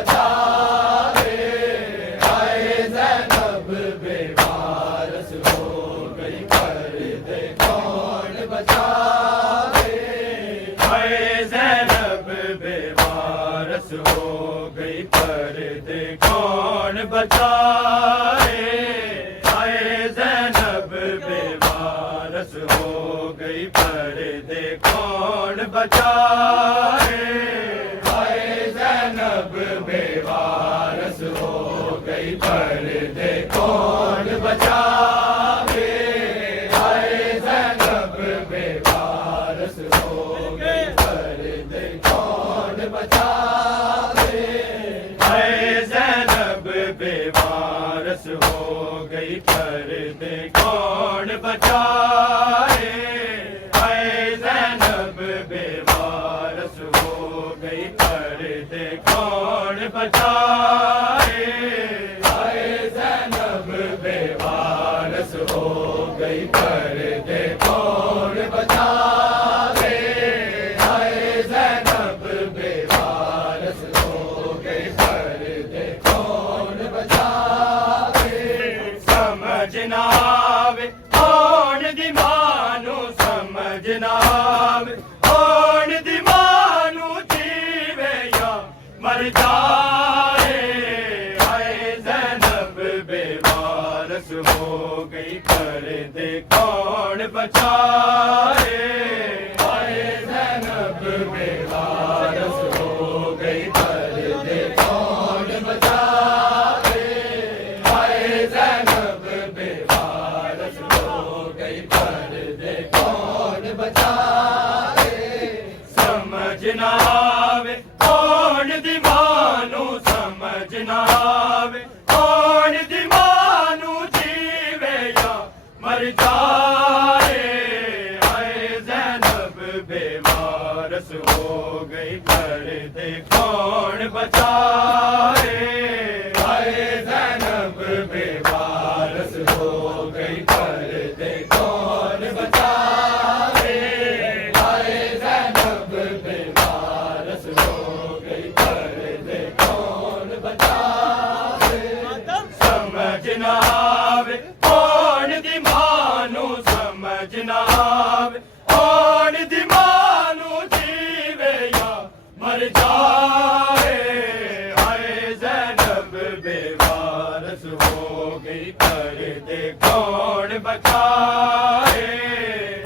बचावे। हाय ज़ैनब बेवारस हो गई, पर्दे कौन बचावे। हाय ज़ैनब बेवारस हो गई, पर्दे कौन बचाए। हाय ज़ैनब बेवारस हो गई, पर्दे कौन बचाए। हाय ज़ैनब बेवारस हो गई, पर्दे कौन बचावे। हाय ज़ैनब बेवारस हो गई, पर्दे कौन बचावे। हाय ज़ैनब बेवारस हो गई, पर्दे कौन बचाए। हाय ज़ैनब बेवारस हो गई, पर्दे कौन बचाए। हाय ज़ैनब बेवारस हो गई, पर्दे कौन बचावे। हाय ज़ैनब बेवारस हो गई, पर्दे कौन बचावे। समझना आवे कौन दी मानू, समझना आवे कौन दी मानू, जीवे या मर जाए। हाय ज़ैनब बेवारस हो गई, पर्दे कौन बचाए। हाय ज़ैनब बेवारस हो गई, पर्दे कौन बचाए। हाय ज़ैनब बेवारस हो गई, पर्दे कौन बचाए। समझना आवे कौन दी मानू, समझना आवे कौन दी मानू, जीवे या मर जाए। हाय ज़ैनब बेवारस हो गई, पर्दे कौन बचाए। हाय ज़ैनब बेवारस हो गई, पर्दे कौन बचाए। हाय ज़ैनब बेवारस हो गई, पर्दे कौन बचाए। समझना आवे कौन दी मानू, समझना आवे कौन दी मानू, जीवे या मर जाए। हाय ज़ैनब बेवारस हो गई, पर्दे कौन बचाए।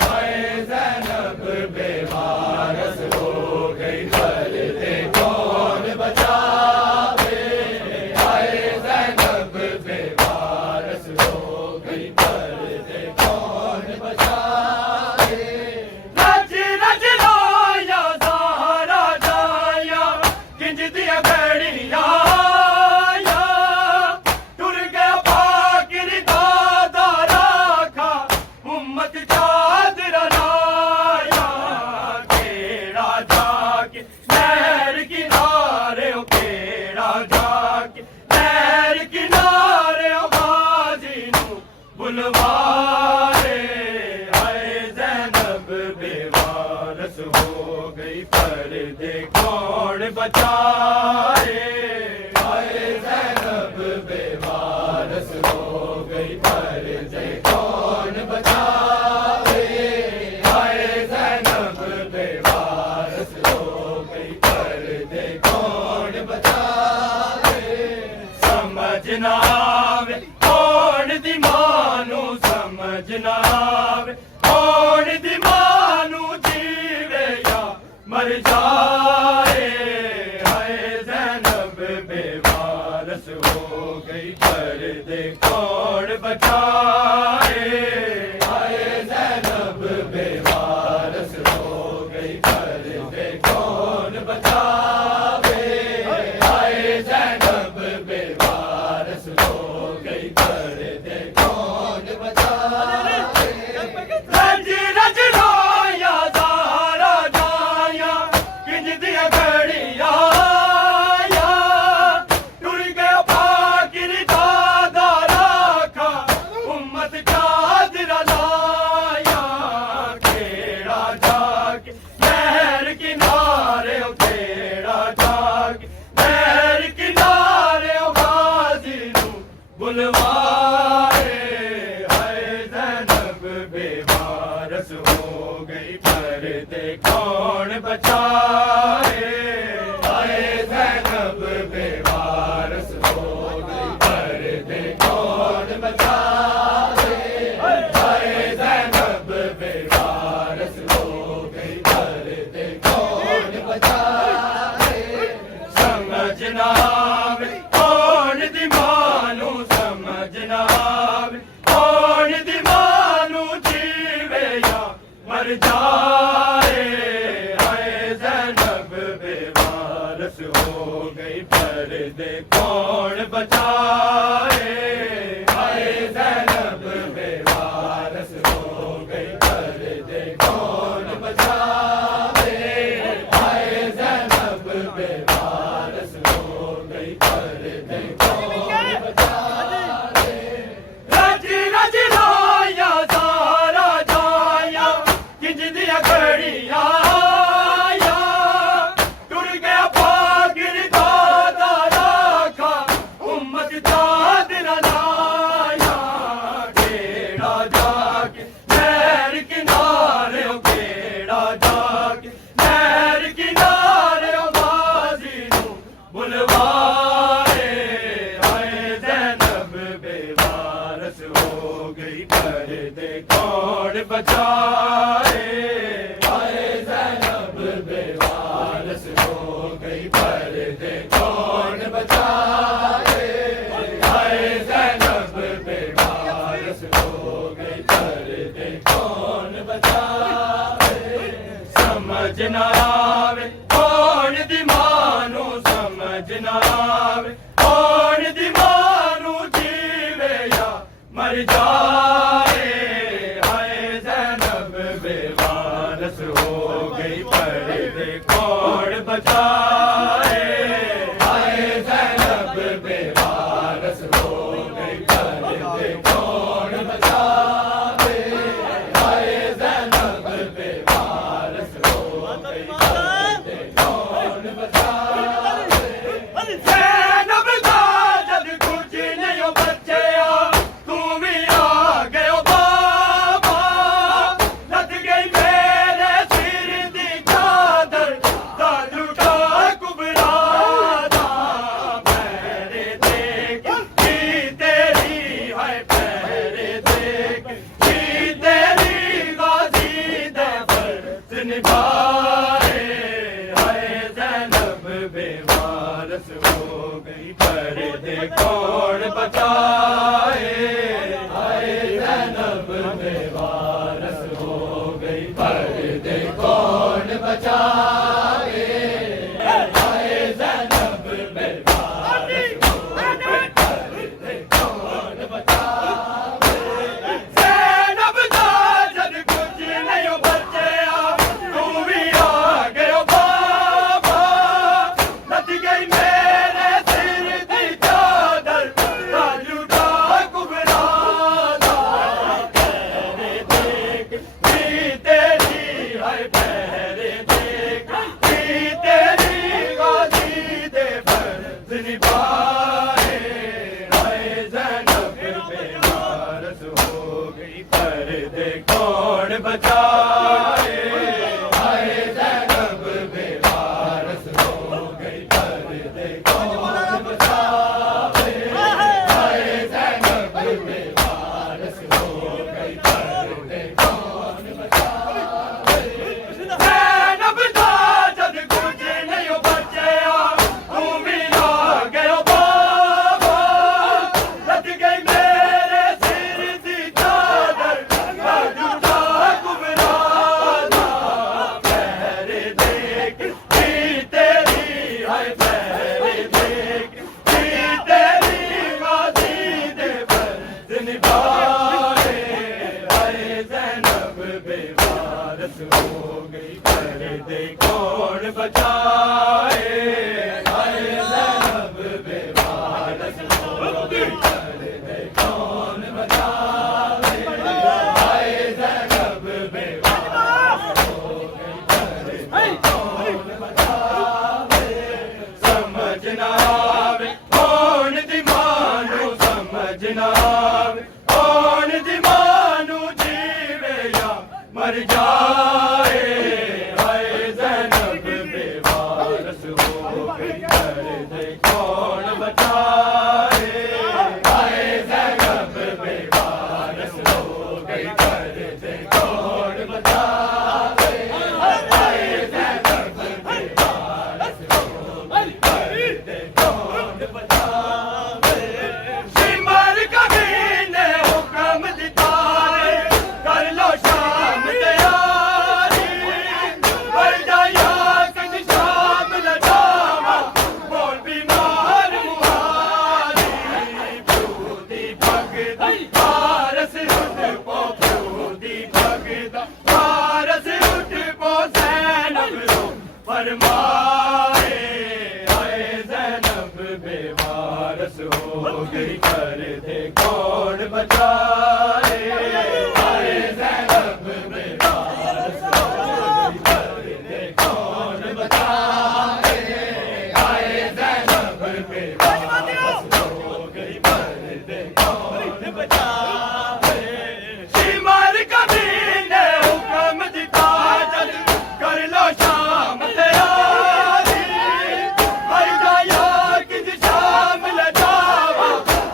हाय ज़ैनब बेवारस हो गई, पर्दे कौन बचावे। हाय ज़ैनब बेवारस हो गई, पर्दे कौन बचावे। रज रज रोया ज़हरा जाया, किंज दिया घड़िया टुर गया फाकिर दादा राखा, उम्मत चादरा लाया। केड़ा जाके नहर किनारे, ओ केड़ा जाके नहर किनारे, ओ गाजी नू बुलवारे। हाय ज़ैनब बेवारस हो गई, पर्दे कौन बचाए। हाय ज़ैनब बेवारस हो गई, पर्दे कौन बचाए। हाय ज़ैनब बेवारस हो गई, पर्दे कौन बचाए। समझना आवे कौन दी मानू, समझना आवे कौन दी मानू, जीवे या मर जाए। हाय ज़ैनब बेवारस हो गई, पर्दे कौन बचाए। हाय ज़ैनब बेवारस हो गई, पर्दे कौन बचावे। हाय ज़ैनब बेवारस हो गई, पर्दे कौन बचावे। रज रज रोया ज़हरा जाया, किंज दिया घड़िया टुर गया फाकिर दादा राखा, उम्मत चादरा लाया। समझ ना आवे कौन दी मानू समझ ना आवे कौन दी मानू जीवे या मर जाए हाय ज़ैनब बेवारस हो गई पर्दे कौन बचाए हाय ज़ैनब बेवारस हो गई पर्दे कौन बचाए हाय ज़ैनब बेवारस हो गई पर्दे कौन बचाए रज रज लाया सारा जाया किंज दिया घड़िया टुर गया फागिर दादा राखा उम्मत दाद लाया टेढ़ा जाके नहर किनारे टेढ़ा जाके नहर किनारे बाजी नू बुलवाए हाय ज़ैनब बेवारस हो गई पर्दे कौन बचाए हाय ज़ैनब बेवारस हो गई पर्दे कौन बचाए हाय ज़ैनब बेवारस हो गई पर्दे कौन बचाए समझ ना आवे कौन दी मानू समझ ना आवे कौन दी मानू जीवे या मर जाए हाय ज़ैनब बेवारस हो गई पर्दे कौन बचाए हाय ज़ैनब बेवारस हो गई पर्दे कौन बचाए हाय ज़ैनब बेवारस हो गई पर्दे कौन बचाए ज़ैनब दा जद कुछ नहीं बचे तू भी आ गयो बाबा लद गई मेरे सिर दी चादर दा लुटा कुबरा दा पैरे देख की तेरी हाय पैरे देख की तेरी गाजी दे फर्ज निभाए हाय ज़ैनब बेवारस हो गई पर्दे कौन बचाए हाय ज़ैनब बेवारस हो गई पर्दे कौन बचाए हाय ज़ैनब बेवारस हो गई पर्दे कौन बचाए ज़ैनब दा जद कुछ नहीं बचे तू भी आ गयो बाबा लद गई मेरे सिर दी चादर दा लुटा कुबरा दा पैरे देख की तेरी हाय पैरे देख की तेरी गाजी दे फर्ज निभाए हाय ज़ैनब बेवारस हो गई पर्दे कौन बचाए हाय ज़ैनब बेवारस हो गई पर्दे कौन बचाए हाय ज़ैनब बेवारस हो गई पर्दे कौन बचाए ज़ैनब दा जद कुछ नहीं बचे तू भी आ गयो बाबा लद गई मेरे सिर दी चादर दा लुटा कुबरा दा पैरे देख की तेरी हाय पैरे देख की तेरी गाजी दे फर्ज निभाए हाय ज़ैनब बेवारस हो गई पर्दे कौन बचाए हाय ज़ैनब बेवारस हो गई पर्दे कौन बचाए हाय ज़ैनब बेवारस हो गई पर्दे कौन बचाए समझ ना आवे कौन दी मानू समझ ना आवे कौन दी मानू जीवे या मर जाए हाय ज़ैनब बेवारस हो गई पर्दे कौन बचाए हाय ज़ैनब बेवारस हो गई पर्दे कौन बचाए हाय ज़ैनब बेवारस हो गई पर्दे बेवारस हो गई, पर्दे कौन बचाए। हाय ज़ैनब बेवारस हो गई, पर्दे कौन बचाए। हाय ज़ैनब बेवारस हो गई, पर्दे कौन बचाए। शिमार कमीने हुक्म दिता जल कर लो शाम तैयारी। हर जाया किस शाम ले जावा,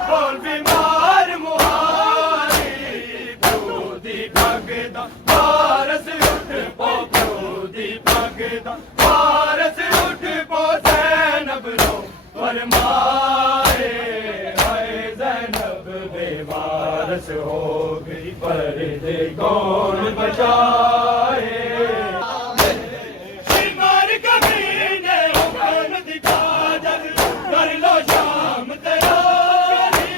बोल बीमार मुहारी। प्योदी भगदा वारस उठ पो, प्योदी भगदा वारस उठ पो। ज़ैनब रो फरमाए, हाय ज़ैनब बेवारस हो गई, पर्दे कौन बचाए। शिमार कमीने हुक्म दिखा जल कर लो शाम तैयारी।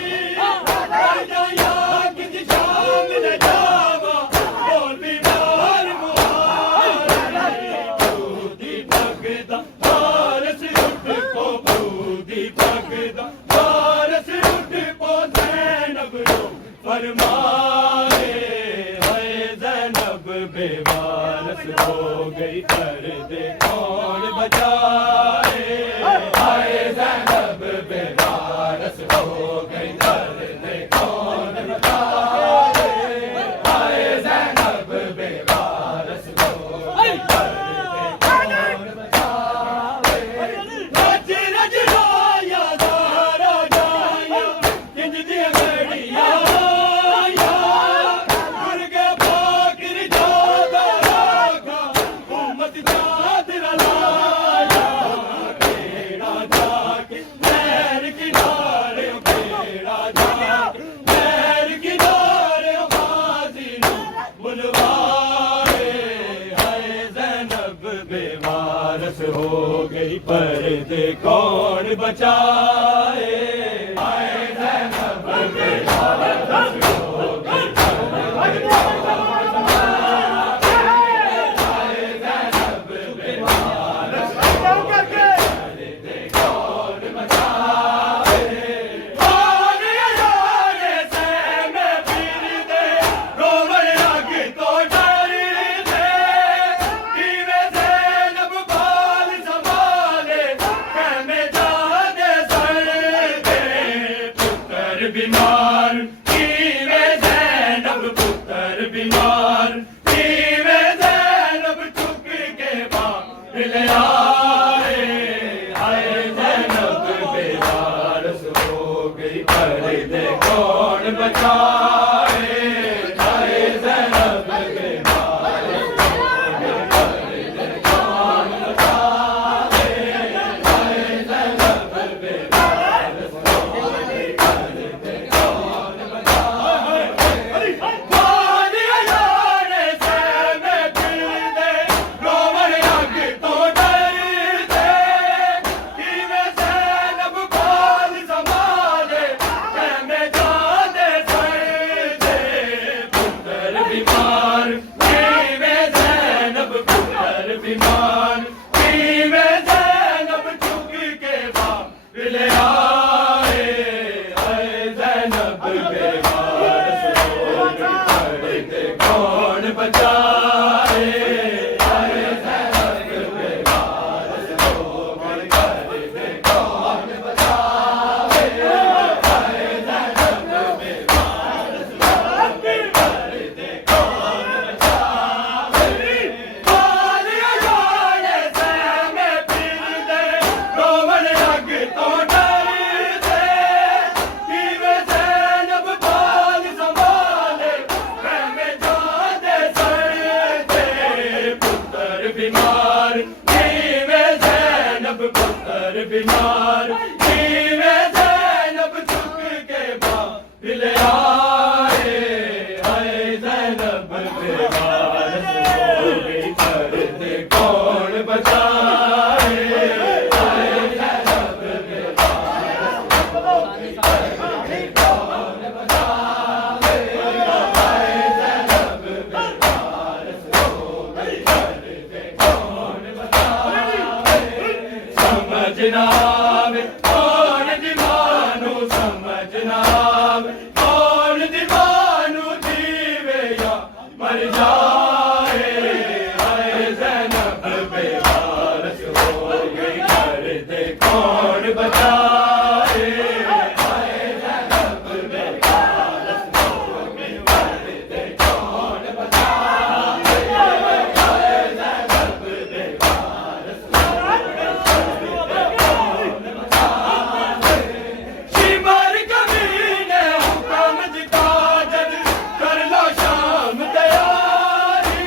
हर जाया किस शाम ले जावा, बोल बीमार मुहारी। प्योदी भगदा वारस उठ पो, प्योदी भगदा वारस उठ पो। ज़ैनब रो फरमाए, हाय ज़ैनब बेवारस हो गई, पर्दे कौन बचाए। हाय ज़ैनब बेवारस हो गई, पर्दे कौन बचाए। हाय ज़ैनब बेवारस हो गई, पर्दे कौन बचाए। रज रज रोया ज़ारा जाया, किंज दिया घड़ियां आया। गुरगे फाकिर जादा राखा, उम्मत चादर लाया। केड़ा जाके नहर किनारे, केड़ा जाके नहर किनारे। गाज़ी नू बुलवाए, हाय ज़ैनब बेवारस हो गई, पर्दे कौन बचाए। हाय ज़ैनब बेवारस हो गई, पर्दे कौन बचाए। हाय ज़ैनब बेवारस हो गई, पर्दे कौन बचाए। आने यारे सहमे फिरदे, रोवन अग तो डरदे। किवें ज़ैनब बाल संभाले, कहमे जादे सरदे। पुत्र बीमार किवें ज़ैनब, पुत्र बीमार किवें ज़ैनब। चुक के बाप ले आए, हाय ज़ैनब बेवारस हो गई, पर्दे कौन बचाए। हाय ज़ैनब बेवारस हो गई, पर्दे कौन बचाए। हाय ज़ैनब बेवारस हो गई, पर्दे कौन बचाए। गाने यारे सहमे फिरदे, रोवन अग तो डरदे। किवें ज़ैनब बाल संभाले, कहमे जादे सरदे। पुत्र बीमार किवें ज़ैनब, पुत्र बीमार किवें ज़ैनब। चुक के बाप ले आए, हाय ज़ैनब बेवारस हो गई, पर्दे कौन बचाए। हाय ज़ैनब बेवारस हो गई, पर्दे कौन बचाए। हाय ज़ैनब बेवारस हो गई, पर्दे कौन बचाए। गाने यारे सहमे फिरदे, रोवन अग तो डरदे। किवें ज़ैनब बाल संभाले, कहमे जादे सरदे। पुत्र बीमार किवें ज़ैनब, पुत्र बीमार किवें ज़ैनब। चुक के बाप ले आए, हाय ज़ैनब बेवारस हो गई, पर्दे कौन बचाए। हाय ज़ैनब बेवारस हो गई, पर्दे कौन बचाए। हाय ज़ैनब बेवारस हो गई, पर्दे कौन बचाए। समझना आवे कौन बचाए शिमर कमीने हुक्म दिखा जद कर लो शाम तैयारी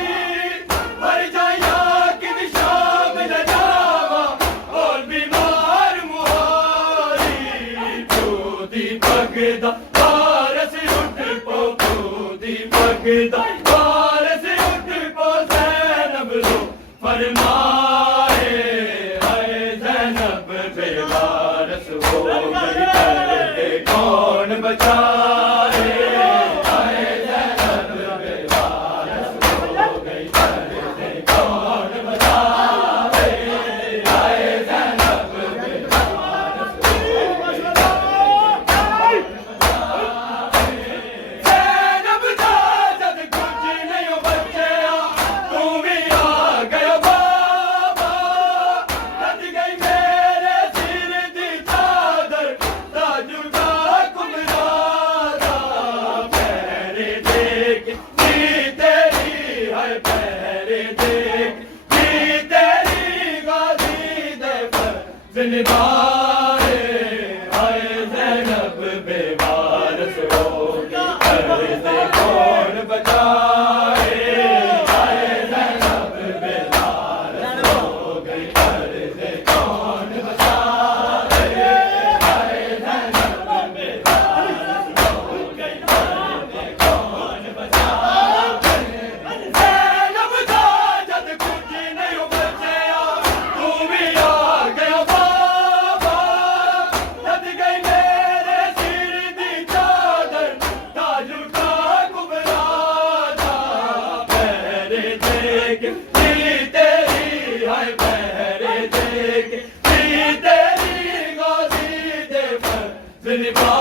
मर जाया कि शाम न जावा और बीमार मुहारी दी भगदा पारस उठ पो दी भगदा पारस उठ पो ज़ैनब लो फरमाए हाय ज़ैनब बेवारस हो गई करके कौन बचाए हाय ज़ैनब बेवारस हो गई करके कौन बचाए हाय ज़ैनब बेवारस ज़ैनब दा जद कुछ नहीं बचया तू भी आ गया बाबा लद गई मेरे सिर दी चादर ताजुदा कुमरादा पैरे देख नी तेरी है पैरे देख नी तेरी गाजी दे पर जिंदाए हाय ज़ैनब बेवारस हो गई करते कौन बचाए हाय ज़ैनब बेवारस हो गई करते कौन बचाए हाय ज़ैनब बेवारस हो गई करते कौन बचाए ज़ैनब दा जद कुछ नहीं बचया तू भी आ गया बाबा लद गई मेरे सिर दी चादर ताज उठा कुबरादा पैरे देख नी तेरी हाय पैरे देख नी तेरी गाजी दे पर जिंदा